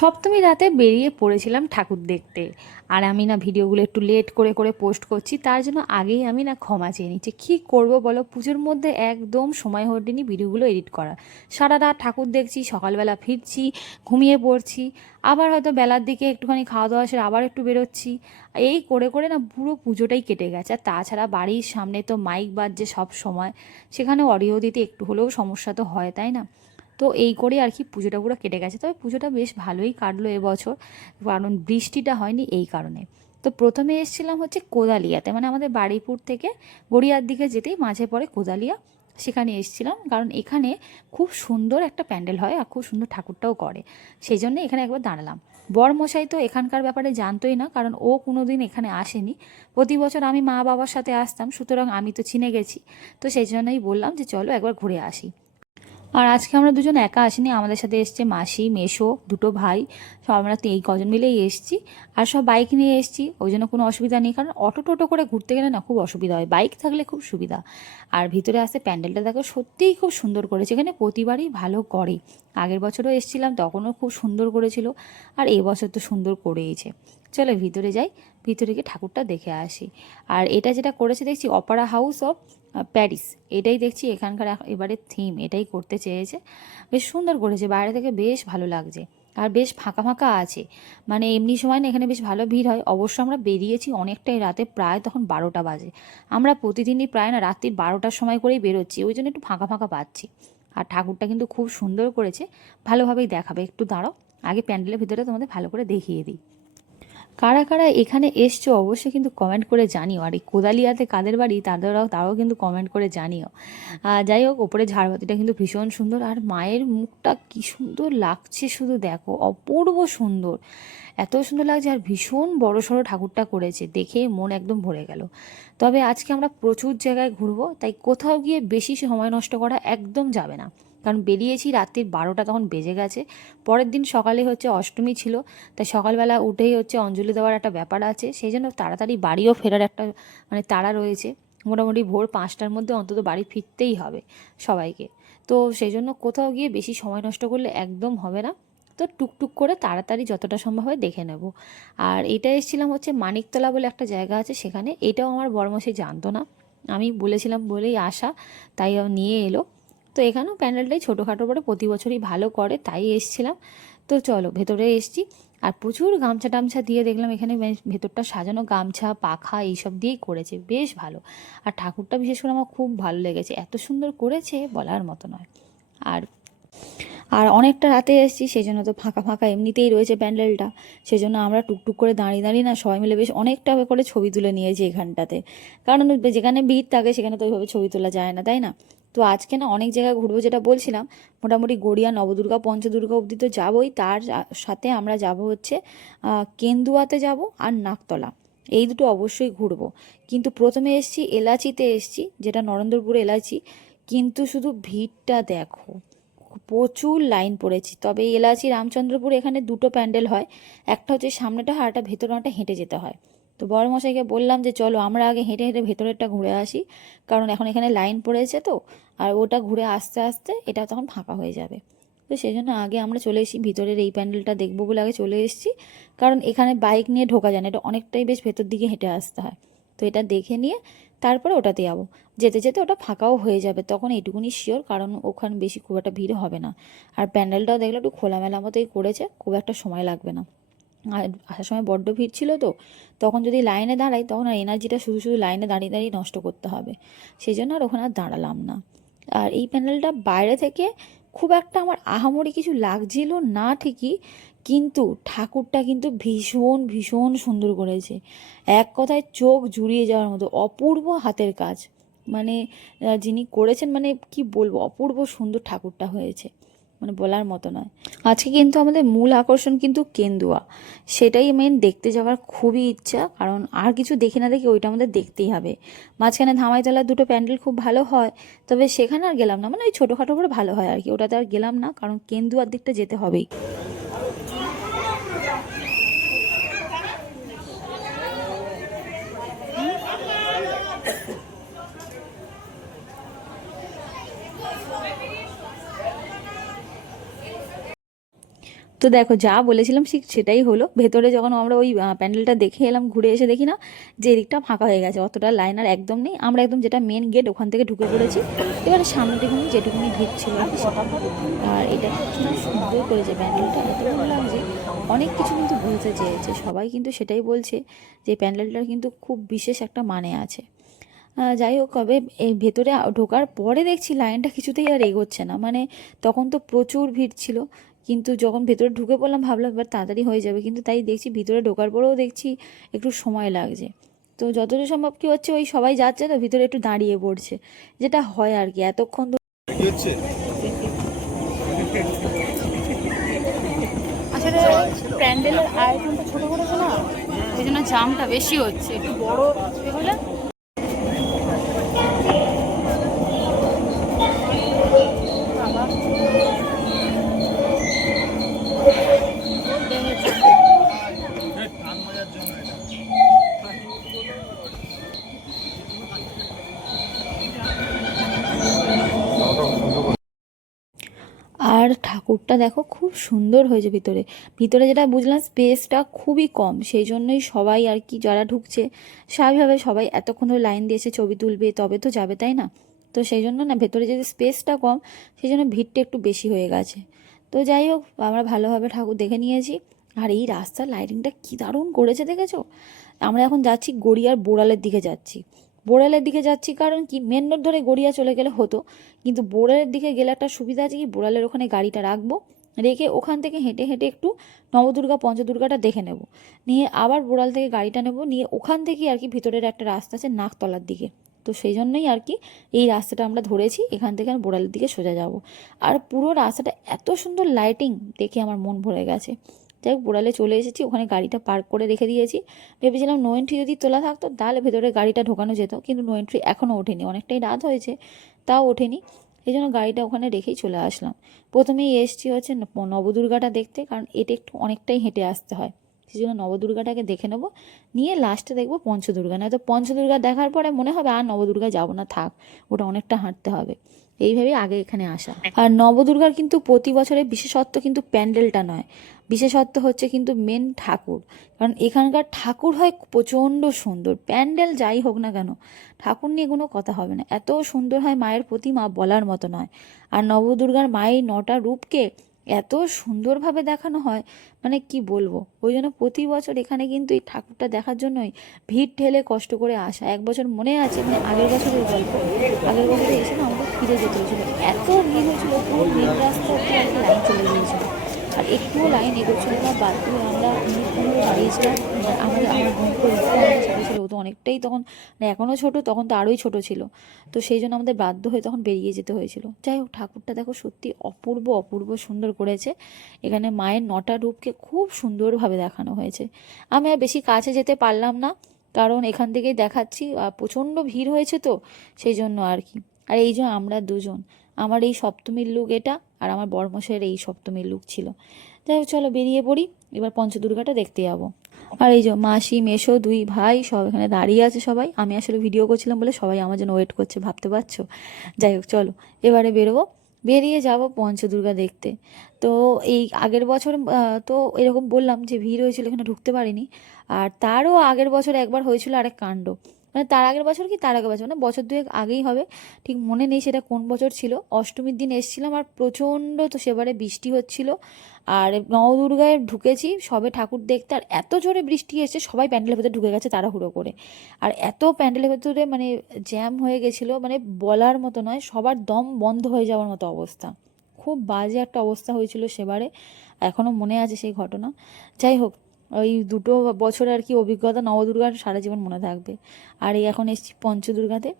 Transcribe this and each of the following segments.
সপ্তমী রাতে বেরিয়ে পড়েছিলাম ঠাকুর দেখতে। আর আমি না ভিডিওগুলো একটু লেট করে করে পোস্ট করছি, তার জন্য আগেই আমি না ক্ষমা চেয়ে নিচ্ছি। কী করবো বলো, পুজোর মধ্যে একদম সময় হয়নি ভিডিওগুলো এডিট করা। সারা রাত ঠাকুর দেখছি, সকালবেলা ফিরছি, ঘুমিয়ে পড়ছি, আবার হয়তো বেলার দিকে একটুখানি খাওয়া দাওয়া সেরে আবার একটু বেরোচ্ছি। এই করে করে না পুরো পুজোটাই কেটে গেছে। আর তাছাড়া বাড়ির সামনে তো মাইক বাজছে সব সময়, সেখানে অডিও দিতে একটু হলেও সমস্যা তো হয়, তাই না? তো এই করে আর কি পুজোটা পুরো কেটে গেছে। তবে পুজোটা বেশ ভালোই কাটলো এবছর, কারণ বৃষ্টিটা হয়নি এই কারণে। তো প্রথমে এসেছিলাম হচ্ছে কোদালিয়াতে, মানে আমাদের বাড়িপুর থেকে গড়িয়ার দিকে যেতেই মাঝে পড়ে কোদালিয়া, সেখানে এসেছিলাম। কারণ এখানে খুব সুন্দর একটা প্যান্ডেল হয় আর খুব সুন্দর ঠাকুরটাও করে, সেই জন্য এখানে একবার দাঁড়ালাম। বরমশাই তো এখানকার ব্যাপারে জানতোই না, কারণ ও কোনো দিন এখানে আসেনি। প্রতি বছর আমি মা বাবার সাথে আসতাম, সুতরাং আমি তো চিনে গেছি। তো সেই জন্যই বললাম যে চলো একবার ঘুরে আসি। আর আজকে আমরা দুজন একা আসিনি, আমাদের সাথে এসছে মাসি, মেসো, দুটো ভাই, সব আমরা এই কজন মিলেই এসছি। আর সব বাইক নিয়ে এসছি, ওই জন্য কোনো অসুবিধা নেই। কারণ অটো টোটো করে ঘুরতে গেলে না খুব অসুবিধা হয়, বাইক থাকলে খুব সুবিধা। আর ভিতরে আসতে প্যান্ডেলটা দেখো সত্যিই খুব সুন্দর করেছে, এখানে প্রতিবারই ভালো করে। আগের বছরও এসেছিলাম, তখনও খুব সুন্দর করেছিল, আর এবছর তো সুন্দর করেইছে। চলো ভিতরে যাই, ভিতরে গিয়ে ঠাকুরটা দেখে আসি। আর এটা যেটা করেছে দেখছি অপারা হাউস অফ প্যারিস, এটাই দেখছি এখানকার এবারের থিম, এটাই করতে চেয়েছে। বেশ সুন্দর করেছে, বাইরে থেকে বেশ ভালো লাগছে। আর বেশ ফাঁকা ফাঁকা আছে, মানে এমনি সময় না এখানে বেশ ভালো ভিড় হয়। অবশ্য আমরা বেরিয়েছি অনেকটাই রাতে, প্রায় তখন 12টা বাজে। আমরা প্রতিদিনই প্রায় না রাত্রি 12টার সময় করেই বেরোচ্ছি, ওই জন্য একটু ফাঁকা ফাঁকা পাচ্ছি। আর ঠাকুরটা কিন্তু খুব সুন্দর করেছে, ভালোভাবেই দেখাবে। একটু দাঁড়াও, আগে প্যান্ডেলের ভিতরে তোমাদের ভালো করে দেখিয়ে দিই। কারা কারা এখানে এসছো অবশ্যই কিন্তু কমেন্ট করে জানিও। আর এই কোদালিয়াতে কাদের বাড়ি তারাও কিন্তু কমেন্ট করে জানিও। যাই হোক, ওপরে ঝাড়বাতিটা কিন্তু ভীষণ সুন্দর, আর মায়ের মুখটা কি সুন্দর লাগছে শুধু দেখো, অপূর্ব সুন্দর, এত সুন্দর লাগছে। আর ভীষণ বড় সড়ো ঠাকুরটা করেছে, দেখে মন একদম ভরে গেল। তবে আজকে আমরা প্রচুর জায়গায় ঘুরবো, তাই কোথাও গিয়ে বেশি সময় নষ্ট করা একদম যাবে না। কারণ বেরিয়েছি রাত্রির 12টা তখন বেজে গেছে। পরের দিন সকালে হচ্ছে অষ্টমী ছিল, তাই সকালবেলা উঠেই হচ্ছে অঞ্জলি দেওয়ার একটা ব্যাপার আছে, সেই জন্য তাড়াতাড়ি বাড়িও ফেরার একটা মানে তাড়া রয়েছে। মোটামুটি ভোর 5টার মধ্যে অন্তত বাড়ি ফিরতেই হবে সবাইকে। তো সেই জন্য কোথাও গিয়ে বেশি সময় নষ্ট করলে একদম হবে না। তো টুকটুক করে তাড়াতাড়ি যতটা সম্ভব হয় দেখে নেব। আর এটা এসেছিলাম হচ্ছে মানিকতলা বলে একটা জায়গা আছে সেখানে, এটাও আমার বড়মশাই জানতো না, আমি বলেছিলাম বলেই আসা, তাই নিয়ে এলো। তো এখানেও প্যান্ডেলটাই ছোটোখাটো করে প্রতি বছরই ভালো করে, তাই এসছিলাম। তো চলো ভেতরে এসছি। আর প্রচুর গামছা টামছা দিয়ে দেখলাম এখানে ভেতরটা সাজানো, গামছা পাখা এইসব দিয়েই করেছে, বেশ ভালো। আর ঠাকুরটা বিশেষ করে আমার খুব ভালো লেগেছে, এত সুন্দর করেছে বলার মতো নয়। আর আর অনেকটা রাতে এসেছি, সেই জন্য তো ফাঁকা ফাঁকা এমনিতেই রয়েছে প্যান্ডেলটা। সেই জন্য আমরা টুকটুক করে দাঁড়িয়ে দাঁড়িয়ে না সবাই মিলে বেশ অনেকটা করে ছবি তুলে নিয়েছি এখানটাতে। কারণ যেখানে ভিড় থাকে সেখানে তো ওইভাবে ছবি তোলা যায় না, তাই না? তো আজকে না অনেক জায়গায় ঘুরবো, যেটা বলছিলাম। মোটামুটি গড়িয়া, নবদুর্গা, পঞ্চদুর্গা অবধি তো যাবোই, তার সাথে আমরা যাব হচ্ছে কেন্দুয়াতে যাব আর নাকতলা, এই দুটো অবশ্যই ঘুরবো। কিন্তু প্রথমে এসছি এলাচিতে এসছি, যেটা নরেন্দ্রপুর এলাচি। কিন্তু শুধু ভিড়টা দেখো, প্রচুর লাইন পড়েছি। তবে এই এলাচি রামচন্দ্রপুর এখানে দুটো প্যান্ডেল হয়, একটা হচ্ছে সামনেটা আর একটা ভেতরটা হেঁটে যেতে হয়। তো বড় মশাইকে বললাম যে চলো আমরা আগে হেঁটে হেঁটে ভেতরেরটা ঘুরে আসি, কারণ এখন এখানে লাইন পড়েছে তো, আর ওটা ঘুরে আস্তে আস্তে এটা তখন ফাঁকা হয়ে যাবে। তো সেই জন্য আগে আমরা চলে এসেছি ভিতরের এই প্যান্ডেলটা দেখবো বলে আগে চলে এসেছি। কারণ এখানে বাইক নিয়ে ঢোকা যায় না, এটা অনেকটাই বেশ ভেতর দিকে হেঁটে আসতে হয়। তো এটা দেখে নিয়ে তারপরে ওটাতে যাবো। যেতে যেতে ওটা ফাঁকাও হয়ে যাবে তখন, এইটুকুনি শিওর, কারণ ওখানে বেশি খুব একটা ভিড় হবে না। আর প্যান্ডেলটাও দেখলে একটু খোলামেলা মতোই করেছে, খুব একটা সময় লাগবে না। আর আসার সময় বড্ড ভিড় ছিল তো, তখন যদি লাইনে দাঁড়াই তখন আর এনার্জিটা শুধু শুধু লাইনে দাঁড়িয়ে দাঁড়িয়ে নষ্ট করতে হবে, সেই জন্য আর ওখানে আর দাঁড়ালাম না। আর এই প্যান্ডেলটা বাইরে থেকে খুব একটা আমার আহামরি কিছু লাগছিল না ঠিকই, কিন্তু ঠাকুরটা কিন্তু ভীষণ ভীষণ সুন্দর করেছে। এক কথায় চোখ জুড়িয়ে যাওয়ার মতো অপূর্ব হাতের কাজ। মানে যিনি করেছেন, মানে কি বলবো, অপূর্ব সুন্দর ঠাকুরটা হয়েছে। মানে বলার মতো নয়। আজকে কিন্তু আমাদের মূল আকর্ষণ কিন্তু কেন্দুয়া, সেটাই মেন দেখতে যাওয়ার খুবই ইচ্ছা, কারণ আর কিছু দেখি না দেখি ওইটা আমাদের দেখতেই হবে। মাঝখানে ধামাইতলার দুটো প্যান্ডেল খুব ভালো হয়, তবে সেখানে আর গেলাম না, মানে ওই ছোটোখাটো করে ভালো হয় আর কি, ওটাতে আর গেলাম না, কারণ কেন্দুয়ার দিকটা যেতে হবেই। তো দেখো যা বলেছিলাম ঠিক সেটাই হলো। ভেতরে যখন আমরা ওই প্যান্ডেলটা দেখে এলাম, ঘুরে এসে দেখি না যে এদিকটা ফাঁকা হয়ে গেছে, অতটা লাইন আর একদম নেই। আমরা একদম যেটা মেন গেট ওখান থেকে ঢুকে পড়েছি। এবারে সামনে দেখুন যেটুকুনি ভিড় ছিল আর কি সেটা। আর এটা কি সুন্দর করেছে প্যান্ডেলটা, এত ভালো লাগছে। অনেক কিছু কিন্তু বলতে চেয়েছে সবাই, কিন্তু সেটাই বলছে যে প্যান্ডেলটার কিন্তু খুব বিশেষ একটা মানে আছে। যাই হোক, কবে এই ভেতরে ঢোকার পরে দেখছি লাইনটা কিছুতেই আর এগোচ্ছে না, মানে তখন তো প্রচুর ভিড় ছিল, কিন্তু যখন ভেতরে ঢুকে পড়লাম ভাবলাম এবার তাড়াতাড়ি হয়ে যাবে, কিন্তু তাই দেখছি ভিতরে ঢোকার পরেও দেখছি একটু সময় লাগছে। তো যতদূর সম্ভব কী হচ্ছে, ওই সবাই যাচ্ছে তো ভিতরে একটু দাঁড়িয়ে পড়ছে, যেটা হয় আর কি এতক্ষণ তো। আসলে প্যান্ডেলের আয়োজনটা ছোটো করেছে না, এই জন্য জামটা বেশি হচ্ছে, একটু বড় হলে আর ঠাকুরটা দেখো খুব সুন্দর হয়েছে ভিতরে। ভিতরে যেটা বুঝলাম স্পেসটা খুবই কম, সেই জন্যই সবাই আর কি যারা ঢুকছে স্বাভাবিকভাবে সবাই এতক্ষণ ধরে লাইন দিয়েছে ছবি তুলবে তবে তো যাবে, তাই না? তো সেই জন্য না ভেতরে যদি স্পেসটা কম, সেই জন্য ভিড়টা একটু বেশি হয়ে গেছে। তো যাই হোক, আমরা ভালোভাবে ঠাকুর দেখে নিয়েছি। আর এই রাস্তার লাইটিংটা কী দারুণ করেছে দেখেছো? আমরা এখন যাচ্ছি গড়িয়ার বোড়ালের দিকে যাচ্ছি। বোড়ালের দিকে যাচ্ছি কারণ কি, মেন রোড ধরে গড়িয়া চলে গেলে হতো, কিন্তু বোড়ালের দিকে গেলে একটা সুবিধা আছে কি, বোড়ালের ওখানে গাড়িটা রাখবো, রেখে ওখান থেকে হেঁটে হেঁটে একটু নবদুর্গা পঞ্চদুর্গাটা দেখে নেব, নিয়ে আবার বোড়াল থেকে গাড়িটা নেব, নিয়ে ওখান থেকে আর কি ভিতরের একটা রাস্তা আছে নাকতলার দিকে। তো সেই জন্যই আর কি এই রাস্তাটা আমরা ধরেছি, এখান থেকে আমি বোড়ালের দিকে সোজা যাব। আর পুরো রাস্তাটা এত সুন্দর লাইটিং দেখে আমার মন ভরে গেছে। যাই হোক, বোড়ালে চলে এসেছি, ওখানে গাড়িটা পার্ক করে রেখে দিয়েছি। ভেবেছিলাম নো এন্ট্রি যদি তোলা থাকতো তাহলে ভেতরে গাড়িটা ঢোকানো যেত, কিন্তু নো এন্ট্রি এখনও ওঠেনি, অনেকটাই রাত হয়েছে তাও ওঠেনি। এই জন্য গাড়িটা ওখানে রেখেই চলে আসলাম। প্রথমেই এসছি হচ্ছে নবদুর্গাটা দেখতে, কারণ এটা একটু অনেকটাই হেঁটে আসতে হয়, সেই জন্য নবদুর্গাটাকে দেখে নেবো, নিয়ে লাস্টে দেখবো পঞ্চদুর্গা। নয়তো পঞ্চদুর্গা দেখার পরে মনে হবে আর নবদুর্গা যাবো না, থাক, ওটা অনেকটা হাঁটতে হবে, এইভাবেই আগে এখানে আসা। আর নবদুর্গার কিন্তু প্রতি বছরের বিশেষত্ব কিন্তু প্যান্ডেলটা নয়, বিশেষত্ব হচ্ছে কিন্তু মেন ঠাকুর। কারণ এখানকার ঠাকুর হয় প্রচণ্ড সুন্দর, প্যান্ডেল যাই হোক না কেন ঠাকুর নিয়ে কোনো কথা হবে না, এত সুন্দর হয় মায়ের প্রতিমা বলার মতো নয়। আর নবদুর্গার মায়ের 9টা রূপকে এত সুন্দরভাবে দেখানো হয়, মানে কি বলবো। ওই জন্য প্রতি বছর এখানে কিন্তু এই ঠাকুরটা দেখার জন্যই ভিড় ঠেলে কষ্ট করে আসা। এক বছর মনে আছে, মানে আগের বছরের গল্প, আগের বছরে এসে না আমাদের ফিরে যেতে হয়েছিলো, এত ভিড় হয়েছিল, পুরো মেন রাস্তা অব্দি আর কি লাইন চলে গিয়েছিল, আর একটুও লাইন এগোচ্ছিল না। বাধ্য হয়ে আমরা অনেকক্ষণ দাঁড়িয়েছিলাম। আমার বোনকে রিক্সা আমাদের সাথে ছিল, ও তো অনেকটাই তখন, মানে এখনও ছোটো, তখন তো আরোই ছোটো ছিল, তো সেই জন্য আমাদের বাধ্য হয়ে তখন বেরিয়ে যেতে হয়েছিল। যাই হোক, ঠাকুরটা দেখো সত্যি অপূর্ব অপূর্ব সুন্দর করেছে। এখানে মায়ের 9টা রূপকে খুব সুন্দরভাবে দেখানো হয়েছে। আমি আর বেশি কাছে যেতে পারলাম না, কারণ এখান থেকেই দেখাচ্ছি, প্রচণ্ড ভিড় হয়েছে তো সেই জন্য আর কি। আর এই যে আমরা দুজন, আমার এই সপ্তমীর লুক এটা, আর আমার বড়মশাইয়ের এই সপ্তমীর লুক ছিল। যাই হোক, চলো বেরিয়ে পড়ি, এবার পঞ্চদুর্গাটা দেখতে যাবো। আর এই যে মাসি মেশো দুই ভাই সব এখানে দাঁড়িয়ে আছে সবাই, আমি আসলে ভিডিও করছিলাম বলে সবাই আমার জন্য ওয়েট করছে, ভাবতে পারছো। যাই হোক চলো, এবারে বেরোবো, বেরিয়ে যাব পঞ্চদুর্গা দেখতে। তো এই আগের বছর তো এরকম বললাম যে ভিড় হয়েছিল, এখানে ঢুকতে পারিনি। আর তারও আগের বছর একবার হয়েছিল আরেক কাণ্ড, মানে তার আগের বছর কি তার আগের বছর, মানে বছর দুয়েক আগেই হবে, ঠিক মনে নেই সেটা কোন বছর ছিল। অষ্টমীর দিন এসেছিলাম আর প্রচণ্ড তো সেবারে বৃষ্টি হচ্ছিল, আর নবদুর্গায় ঢুকেছি সবে ঠাকুর দেখতে, আর এত জোরে বৃষ্টি এসেছে সবাই প্যান্ডেলের ভেতরে ঢুকে গেছে তাড়াহুড়ো করে। আর এত প্যান্ডেলের ভেতরে মানে জ্যাম হয়ে গেছিলো, মানে বলার মতো নয়, সবার দম বন্ধ হয়ে যাওয়ার মতো অবস্থা, খুব বাজে একটা অবস্থা হয়েছিল সেবারে, এখনও মনে আছে সেই ঘটনা। যাই হোক, ওই দুটো বছর আর কি অভিজ্ঞতা নবদুর্গার সারা জীবন মনে থাকবে। আর এই এখন এসেছি পঞ্চদুর্গাতে।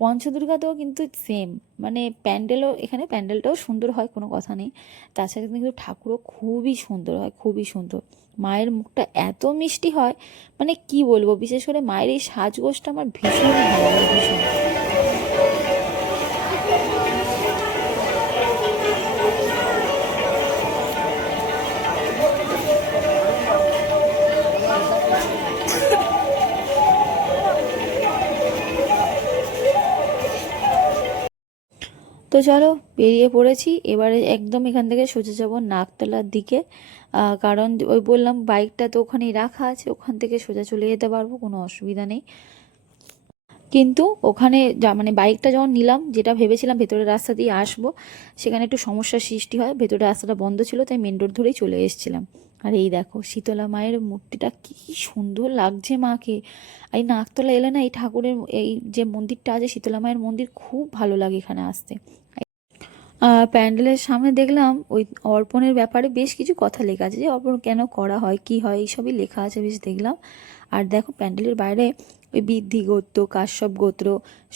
পঞ্চদুর্গাতেও কিন্তু সেম, মানে প্যান্ডেলও, এখানে প্যান্ডেলটাও সুন্দর হয়, কোনো কথা নেই, তার সাথে কিন্তু ঠাকুরও খুবই সুন্দর হয়, খুবই সুন্দর। মায়ের মুখটা এত মিষ্টি হয়, মানে কি বলবো, বিশেষ করে মায়ের এই সাজগোজটা আমার ভীষণ ভালো লাগে, ভীষণ। তো চলো, বেরিয়ে পড়েছি এবারে, একদম এখান থেকে সোজা যাবো নাকতলার দিকে। কারণ ওই বললাম বাইকটা তো ওখানেই রাখা আছে, ওখান থেকে সোজা চলে যেতে পারবো, কোনো অসুবিধা নেই। কিন্তু ওখানে মানে বাইকটা যখন নিলাম, যেটা ভেবেছিলাম ভেতরের রাস্তা দিয়ে আসবো, সেখানে একটু সমস্যার সৃষ্টি হয়, ভেতরের রাস্তাটা বন্ধ ছিল, তাই মেন রোড ধরেই চলে এসেছিলাম। আর এই দেখো শীতলা মায়ের মূর্তিটা কি সুন্দর লাগছে মাকে। এই নাকতলা এলে না, এই ঠাকুরের এই যে মন্দিরটা আছে, শীতলা মায়ের মন্দির, খুব ভালো লাগে এখানে আসতে। প্যান্ডেলের সামনে দেখলাম ওই অর্পণের ব্যাপারে বেশ কিছু কথা লেখা আছে, যে অর্পণ কেন করা হয়, কি হয়, এইসবই লেখা আছে, বেশ দেখলাম। আর দেখো প্যান্ডেলের বাইরে ওই বৃদ্ধি গোত্র, কাশ্যপ গোত্র,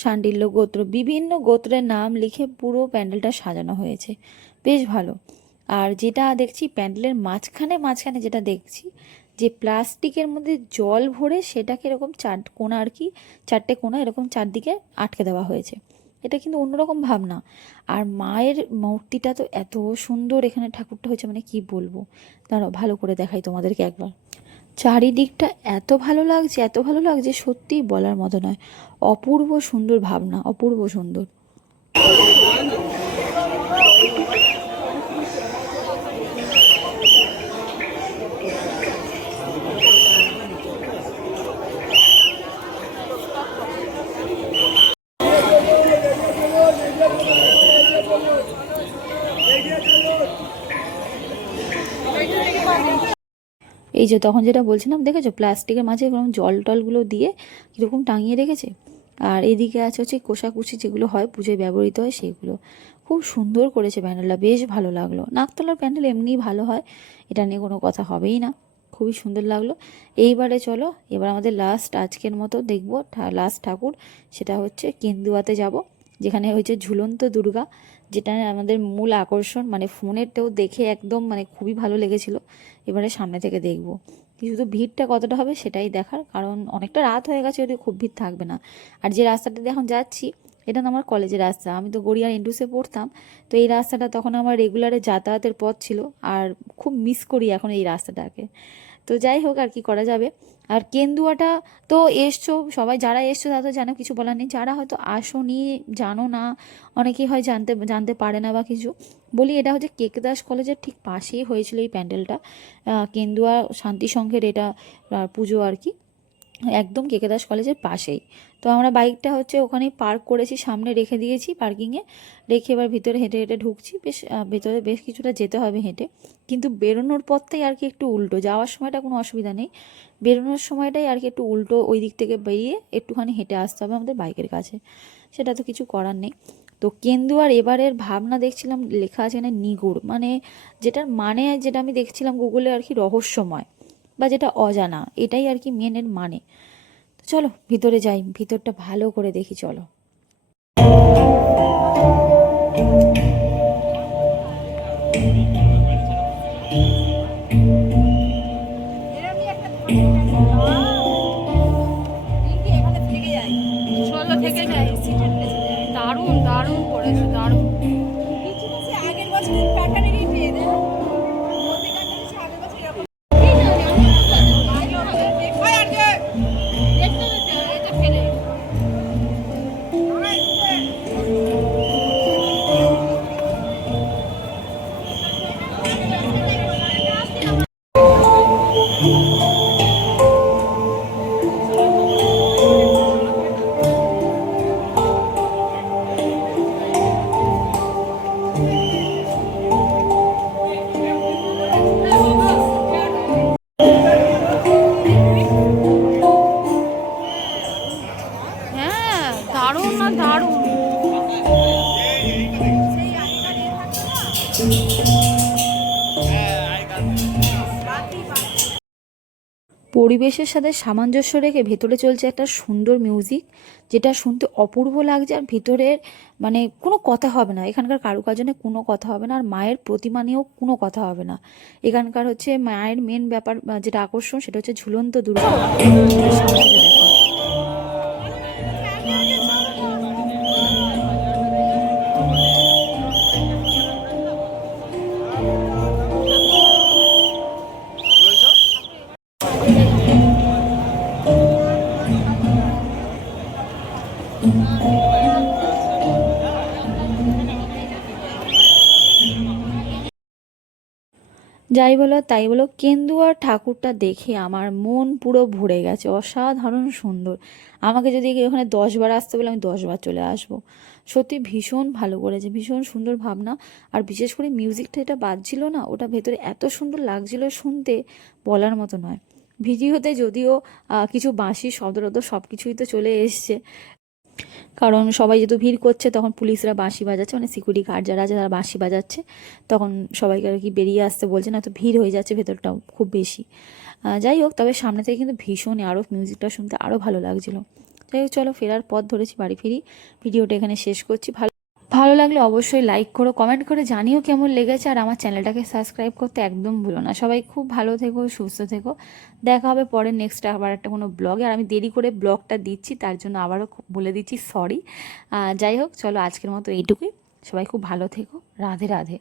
শাণ্ডিল্য গোত্র, বিভিন্ন গোত্রের নাম লিখে পুরো প্যান্ডেলটা সাজানো হয়েছে, বেশ ভালো। আর যেটা দেখছি প্যান্ডেলের মাঝখানে মাঝখানে যেটা দেখছি, যে প্লাস্টিকের মধ্যে জল ভরে সেটাকে এরকম চার কোণা আর কি, চারটে কোণা এরকম চারদিকে আটকে দেওয়া হয়েছে, এটা কিন্তু অন্যরকম ভাবনা। আর মায়ের মূর্তিটা তো এত সুন্দর এখানে ঠাকুরটা হয়েছে, মানে কি বলবো, দাঁড়াও ভালো করে দেখাই তোমাদেরকে একবার। চারিদিকটা এত ভালো লাগছে, এত ভালো লাগছে, সত্যিই বলার মতো নয়, অপূর্ব সুন্দর ভাবনা, অপূর্ব সুন্দর। এই যে তখন যেটা বলছিলাম, দেখেছো প্লাস্টিকের মাঝে এরকম জল টলগুলো দিয়ে কীরকম টাঙিয়ে রেখেছে। আর এদিকে আছে হচ্ছে কোষাকুষি, যেগুলো হয় পুজোয় ব্যবহৃত হয়, সেগুলো খুব সুন্দর করেছে প্যান্ডেলটা, বেশ ভালো লাগলো। নাকতলার প্যান্ডেল এমনিই ভালো হয়, এটা নিয়ে কোনো কথা হবেই না, খুবই সুন্দর লাগলো। এইবারে চলো, এবার আমাদের লাস্ট আজকের মতো দেখবো লাস্ট ঠাকুর, সেটা হচ্ছে কেন্দুয়াতে যাব, যেখানে হয়েছে ঝুলন্ত দুর্গা, যেটা আমাদের মূল আকর্ষণ, মানে ফোনেরটাও দেখে একদম মানে খুবই ভালো লেগেছিল, এবারে সামনে থেকে দেখব। শুধু ভিড়টা কতটা হবে সেটাই দেখার, কারণ অনেকটা রাত হয়ে গেছে, যদি খুব ভিড় থাকবে না। আর যে রাস্তাটা দিয়ে এখন যাচ্ছি, এটা তো আমার কলেজের রাস্তা, আমি তো গড়িয়ার এন্ডুসে পড়তাম, তো এই রাস্তাটা তখন আমার রেগুলারে যাতায়াতের পথ ছিল, আর খুব মিস করি এখন এই রাস্তাটাকে। তো যাই হোক, আর কি করা যাবে। আর কেন্দুয়াটা তো এসছো সবাই, যারা এসছো তারা তো জানো, কিছু বলার নেই, যারা হয়তো আসোনি, জানো না, অনেকেই হয় জানতে জানতে পারে না বা কিছু, বলি এটা হচ্ছে কেকেদাস কলেজের ঠিক পাশেই হয়েছিল এই প্যান্ডেলটা, কেন্দুয়া শান্তি সংঘের এটা পুজো আর কি, একদম কেকেদাস কলেজের পাশেই। তো আমরা বাইকটা হচ্ছে ওখানেই পার্ক করেছি, সামনে রেখে দিয়েছি পার্কিংয়ে, রেখে এবার ভিতরে হেঁটে হেঁটে ঢুকছি, বেশ ভেতরে বেশ কিছুটা যেতে হবে হেঁটে, কিন্তু বেরোনোর পথটাই আর কি একটু উল্টো, যাওয়ার সময়টা কোনো অসুবিধা নেই, বেরোনোর সময়টাই আর কি একটু উল্টো, ওই দিক থেকে বেরিয়ে একটুখানি হেঁটে আসতে হবে আমাদের বাইকের কাছে, সেটা তো কিছু করার নেই। তো কেন্দুয়ার এবারের ভাবনা দেখছিলাম লেখা আছে এখানে নিগুড়, মানে যেটার মানে যেটা আমি দেখছিলাম গুগলে আর কি রহস্যময়, বা যেটা অজানা, এটাই আর কি মেনের মানে। তো চলো ভিতরে যাই, ভিতরটা ভালো করে দেখি, চলো। চলো থেকে যাই, দারুণ দারুণ করেছে, দারুণ। আগের বছর প্যাটার্নেরই পেয়ে দেয়। হ্যাঁ, দারুণ না দারুণ। পরিবেশের সাথে সামঞ্জস্য রেখে ভেতরে চলছে একটা সুন্দর মিউজিক, যেটা শুনতে অপূর্ব লাগছে। আর ভিতরের মানে কোনো কথা হবে না, এখানকার কারুকার্য নিয়ে কোনো কথা হবে না, আর মায়ের প্রতিমা নিয়েও কোনো কথা হবে না। এখানকার হচ্ছে মায়ের মেন ব্যাপার যেটা আকর্ষণ, সেটা হচ্ছে ঝুলন্ত দুর্গা মা। আর সামনে থেকে দেখো। যাই বলো তাই বলো, কেন্দুয়ার ঠাকুরটা দেখে আমার মন পুরো ভরে গেছে, অসাধারণ সুন্দর। আমাকে যদি ওখানে 10 বার আসতে বলে আমি 10 বার চলে আসবো। সত্যি ভীষণ ভালো করেছে, ভীষণ সুন্দর ভাবনা। আর বিশেষ করে মিউজিকটা এটা বাজছিল না, ওটা ভেতরে এত সুন্দর লাগছিল শুনতে, বলার মতো নয়। ভিডিওতে যদিও কিছু বাঁশির শব্দ টব্দ সব কিছুই তো চলে এসছে, কারণ সবাই যেহেতু ভিড় করছে, তখন পুলিশরা বাঁশি বাজাচ্ছে, মানে সিকিউরিটি গার্ড যারা আছে তারা বাঁশি বাজাচ্ছে, তখন সবাইকে আর কি বেরিয়ে আসতে বলছে, না তো ভিড় হয়ে যাচ্ছে ভেতরটাও খুব বেশি। যাই হোক, তবে সামনে থেকে কিন্তু ভীষণই আরও মিউজিকটা শুনতে আরও ভালো লাগছিলো। যাই হোক, চলো ফেরার পথ ধরেছি, বাড়ি ফিরি। ভিডিওটা এখানে শেষ করছি। ভালো ভালো লাগলে অবশ্যই লাইক করো, কমেন্ট করে জানিও কেমন লেগেছে, আর আমার চ্যানেলটাকে সাবস্ক্রাইব করতে একদম ভুলো না। সবাই খুব ভালো থেকো, সুস্থ থেকো। দেখা হবে পরে নেক্সট আবার একটা কোনো ব্লগে। আর আমি দেরি করে ব্লগটা দিচ্ছি, তার জন্য আবারও বলে দিচ্ছি সরি। যাই হোক, চলো আজকের মতো এইটুকুই। সবাই খুব ভালো থেকো। রাধে রাধে।